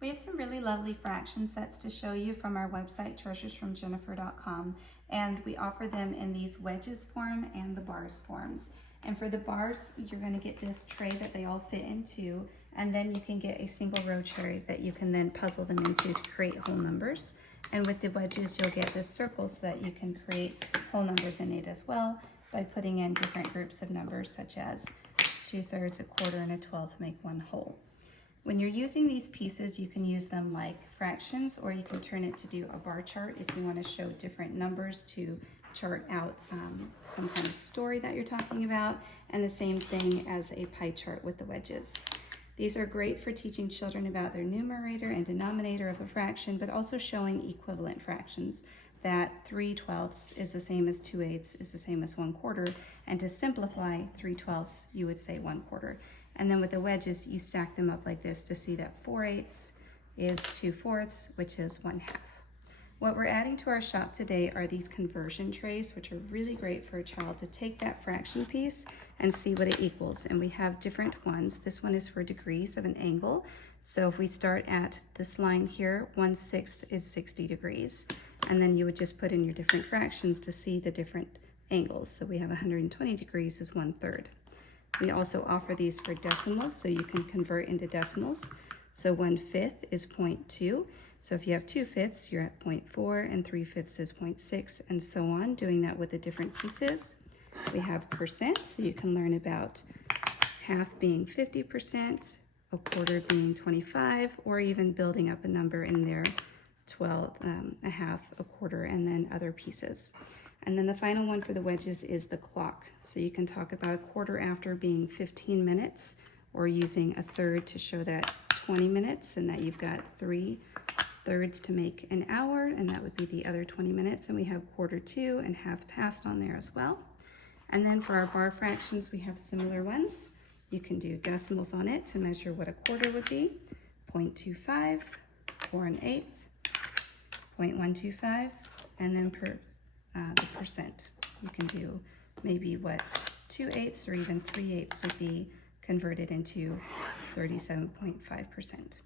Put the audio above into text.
We have some really lovely fraction sets to show you from our website, treasuresfromjennifer.com, and we offer them in these wedges form and the bars forms. And for the bars, you're going to get this tray that they all fit into, and then you can get a single row tray that you can then puzzle them into to create whole numbers. And with the wedges, you'll get this circle so that you can create whole numbers in it as well by putting in different groups of numbers such as 2/3, a quarter, and a twelfth make one whole. When you're using these pieces, you can use them like fractions, or you can turn it to do a bar chart if you want to show different numbers to chart out some kind of story that you're talking about, and the same thing as a pie chart with the wedges. These are great for teaching children about their numerator and denominator of the fraction, but also showing equivalent fractions, that 3/12 is the same as 2/8 is the same as 1/4, and to simplify 3/12, you would say 1/4. And then with the wedges, you stack them up like this to see that 4/8 is 2/4, which is 1/2. What we're adding to our shop today are these conversion trays, which are really great for a child to take that fraction piece and see what it equals. And we have different ones. This one is for degrees of an angle. So if we start at this line here, 1/6 is 60 degrees. And then you would just put in your different fractions to see the different angles. So we have 120 degrees is 1/3. We also offer these for decimals, so you can convert into decimals. So 1/5 is 0.2. So if you have 2/5, you're at 0.4, and 3/5 is 0.6, and so on, doing that with the different pieces. We have percent, so you can learn about half being 50%, a quarter being 25, or even building up a number in there, 12, a half, a quarter, and then other pieces. And then the final one for the wedges is the clock. So you can talk about a quarter after being 15 minutes, or using a third to show that 20 minutes, and that you've got 3/3 to make an hour, and that would be the other 20 minutes. And we have 1/4 and half past on there as well. And then for our bar fractions, we have similar ones. You can do decimals on it to measure what a quarter would be, 0.25, or an eighth, 0.125, and then the percent. You can do maybe what 2/8 or even 3/8 would be converted into 37.5%.